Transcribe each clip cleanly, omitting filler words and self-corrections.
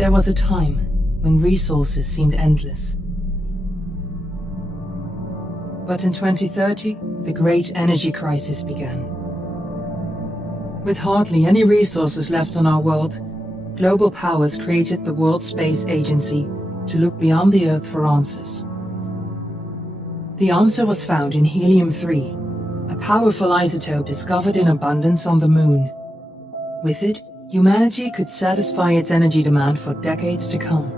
There was a time when resources seemed endless. But in 2030, the great energy crisis began. With hardly any resources left on our world, global powers created the World Space Agency to look beyond the Earth for answers. The answer was found in helium-3, a powerful isotope discovered in abundance on the Moon. With it, humanity could satisfy its energy demand for decades to come.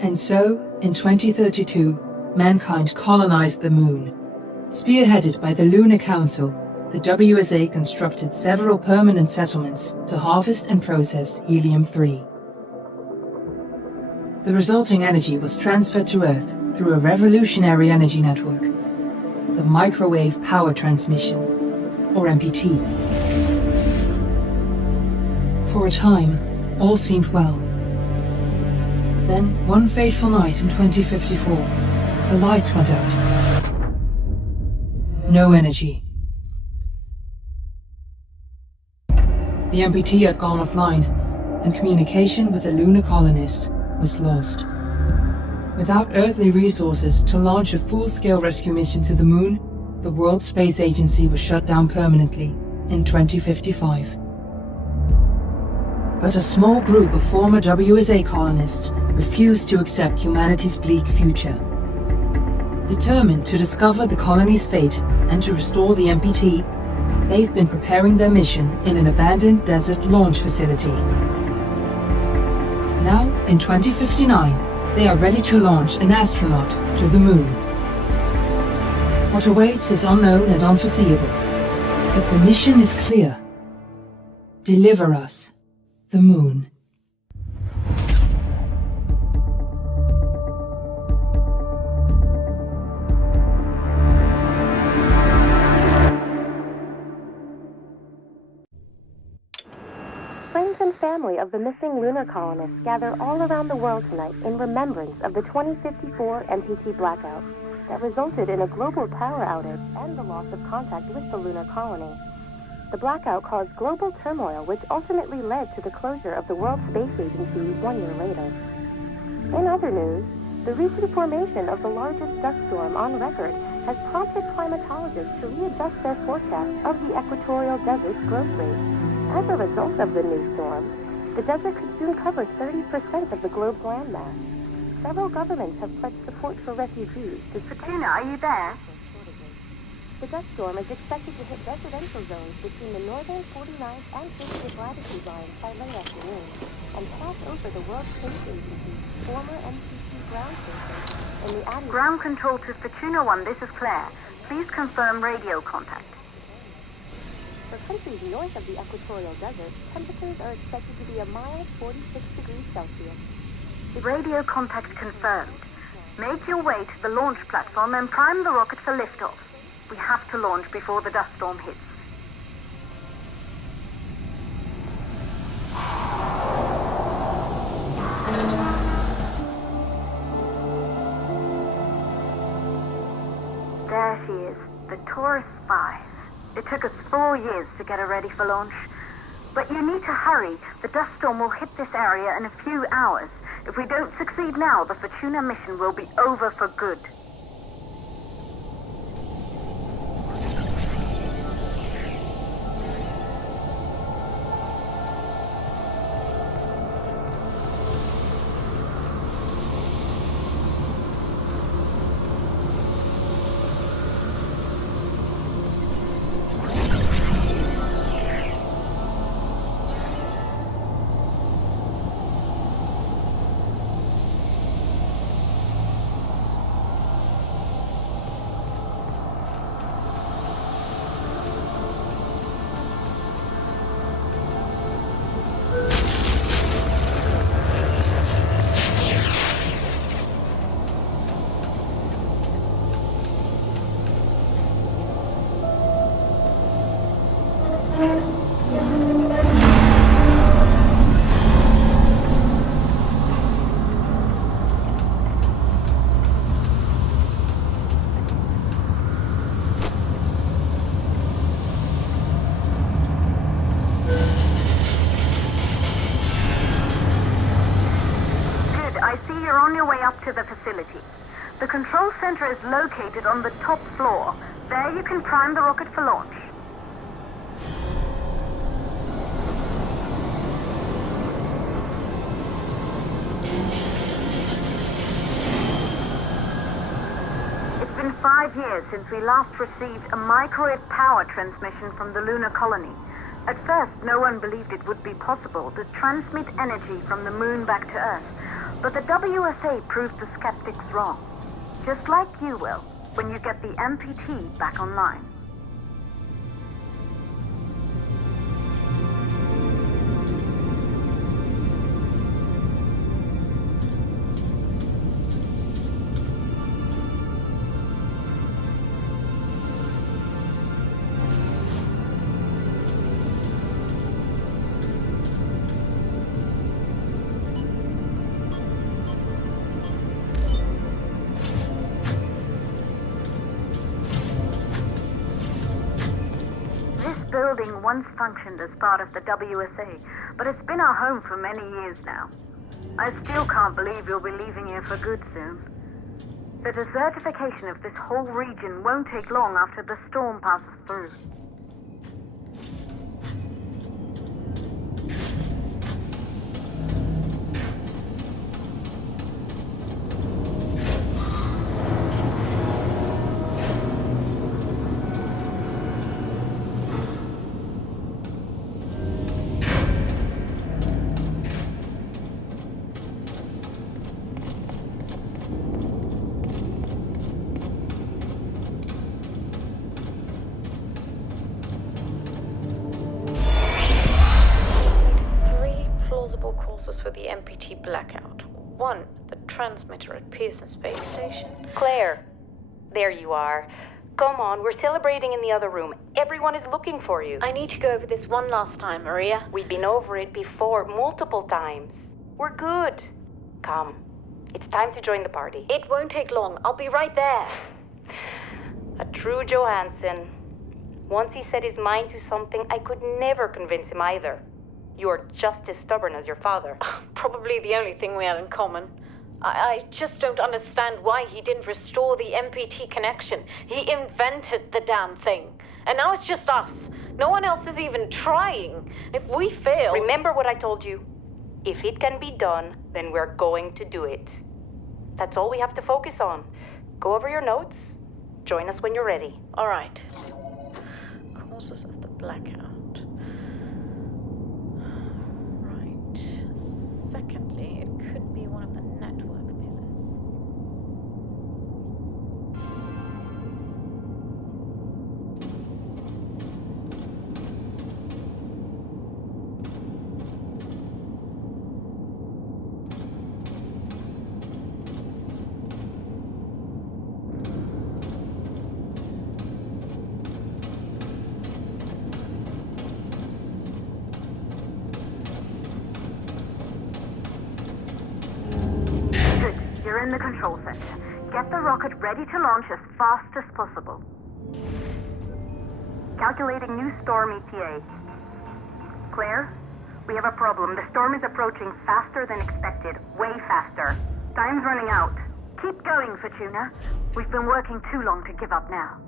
And so, in 2032, mankind colonized the Moon. Spearheaded by the Lunar Council, the WSA constructed several permanent settlements to harvest and process helium-3. The resulting energy was transferred to Earth through a revolutionary energy network, the Microwave Power Transmission, or MPT. For a time, all seemed well. Then, one fateful night in 2054, the lights went out. No energy. The MPT had gone offline, and communication with the lunar colonist was lost. Without earthly resources to launch a full-scale rescue mission to the Moon, the World Space Agency was shut down permanently in 2055. But a small group of former WSA colonists refused to accept humanity's bleak future. Determined to discover the colony's fate and to restore the MPT, they've been preparing their mission in an abandoned desert launch facility. Now, in 2059, they are ready to launch an astronaut to the Moon. What awaits is unknown and unforeseeable, but the mission is clear. Deliver us the Moon. Friends and family of the missing lunar colonists gather all around the world tonight in remembrance of the 2054 MPT blackout that resulted in a global power outage and the loss of contact with the lunar colony. The blackout caused global turmoil, which ultimately led to the closure of the World Space Agency 1 year later. In other news, the recent formation of the largest dust storm on record has prompted climatologists to readjust their forecast of the equatorial desert's growth rate. As a result of the new storm, the desert could soon cover 30% of the globe's landmass. Several governments have pledged support for refugees. Fortuna, are you there? The dust storm is expected to hit residential zones between the northern 49th and 50th latitude lines by late afternoon and pass over the World Space Agency's former MPT ground station in the atmosphere. Ground control to Fortuna 1, this is Claire. Please confirm radio contact. For countries north of the equatorial desert, temperatures are expected to be a mild 46 degrees Celsius. Radio contact confirmed. Make your way to the launch platform and prime the rocket for liftoff. We have to launch before the dust storm hits. There she is, the Taurus 5. It took us 4 years to get her ready for launch. But you need to hurry. The dust storm will hit this area in a few hours. If we don't succeed now, the Fortuna mission will be over for good. up to the facility. The control center is located on the top floor. There you can prime the rocket for launch. It's been 5 years since we last received a microwave power transmission from the lunar colony. At first, no one believed it would be possible to transmit energy from the moon back to Earth, but the WSA proved the skeptics wrong. Just like you will, when you get the MPT back online. Building once functioned as part of the WSA, but it's been our home for many years now. I still can't believe you'll be leaving here for good soon. The desertification of this whole region won't take long after the storm passes through. For the MPT blackout. 1, the transmitter at Pearson Space Station. Claire, there you are. Come on, we're celebrating in the other room. Everyone is looking for you. I need to go over this one last time, Maria. We've been over it before, multiple times. We're good. Come, it's time to join the party. It won't take long. I'll be right there. A true Johansson. Once he set his mind to something, I could never convince him either. You're just as stubborn as your father. Probably the only thing we had in common. I just don't understand why he didn't restore the MPT connection. He invented the damn thing. And now it's just us. No one else is even trying. If we fail... Remember what I told you. If it can be done, then we're going to do it. That's all we have to focus on. Go over your notes. Join us when you're ready. All right. Causes of the blackout. Secondly, it could be one of the network pillars. You're in the control center. Get the rocket ready to launch as fast as possible. Calculating new storm ETA. Claire, we have a problem. The storm is approaching faster than expected. Way faster. Time's running out. Keep going, Fortuna. We've been working too long to give up now.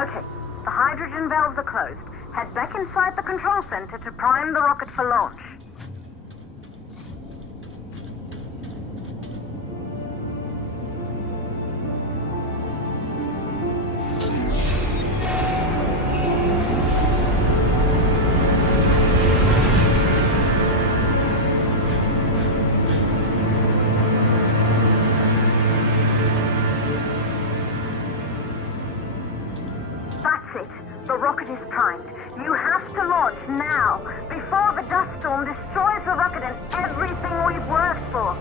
Okay, the hydrogen valves are closed. Head back inside the control center to prime the rocket for launch. That's it. The rocket is primed. You have to launch now, before the dust storm destroys the rocket and everything we've worked for.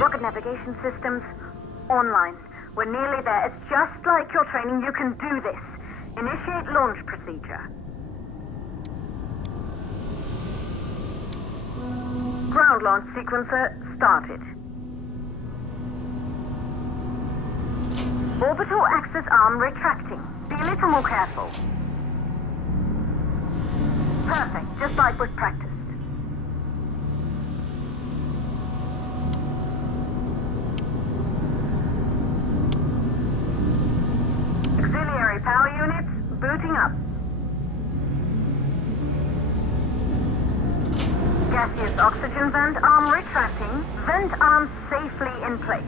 Rocket navigation systems online. We're nearly there. It's just like your training. You can do this. Initiate launch procedure. Ground launch sequencer started. Orbital axis arm retracting. Be a little more careful. Perfect, just like was practiced. Auxiliary power units booting up. Gaseous oxygen vent arm retracting. Vent arm safely in place.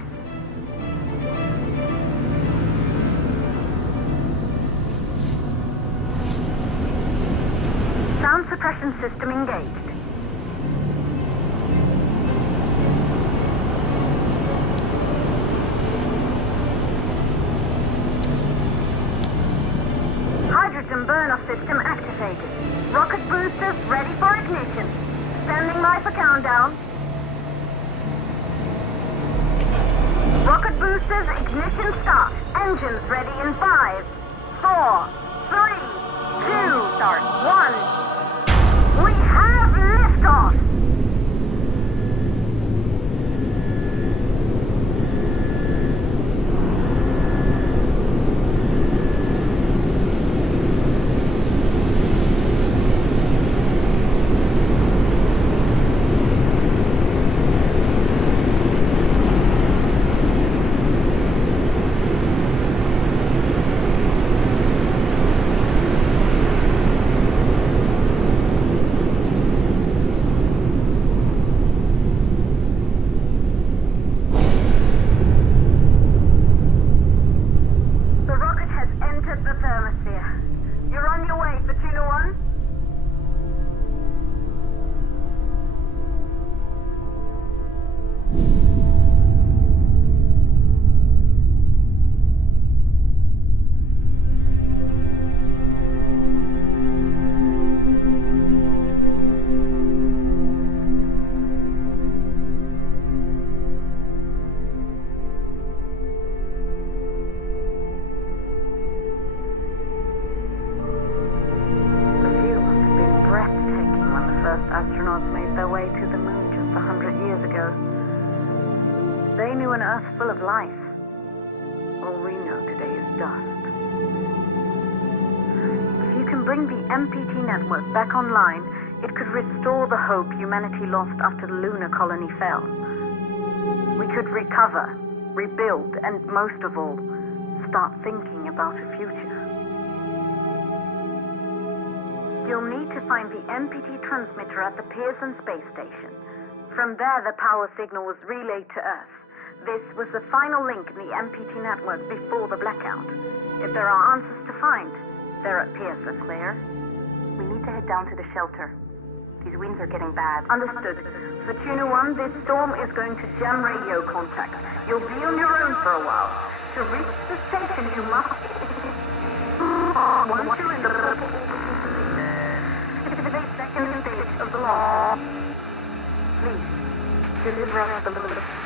Sound suppression system engaged. Hydrogen burn-off system activated. Rocket boosters ready for ignition. Standing by for countdown. Rocket boosters ignition start. Engines ready in 5, 4, 3, 2, start 1. We have liftoff! Astronauts made their way to the moon just 100 years ago. They knew an Earth full of life. All we know today is dust. If you can bring the MPT network back online, it could restore the hope humanity lost after the lunar colony fell. We could recover, rebuild, and most of all, start thinking about a future. You'll need to find the MPT transmitter at the Pearson space station. From there, the power signal was relayed to Earth. This was the final link in the MPT network before the blackout. If there are answers to find, they're at Pearson. Claire, we need to head down to the shelter. These winds are getting bad. Understood. Fortuna 1, this storm is going to jam radio contact. You'll be on your own for a while. To reach the station, you must... Once you're in the purple... 58 second stage of the launch. Please, deliver us the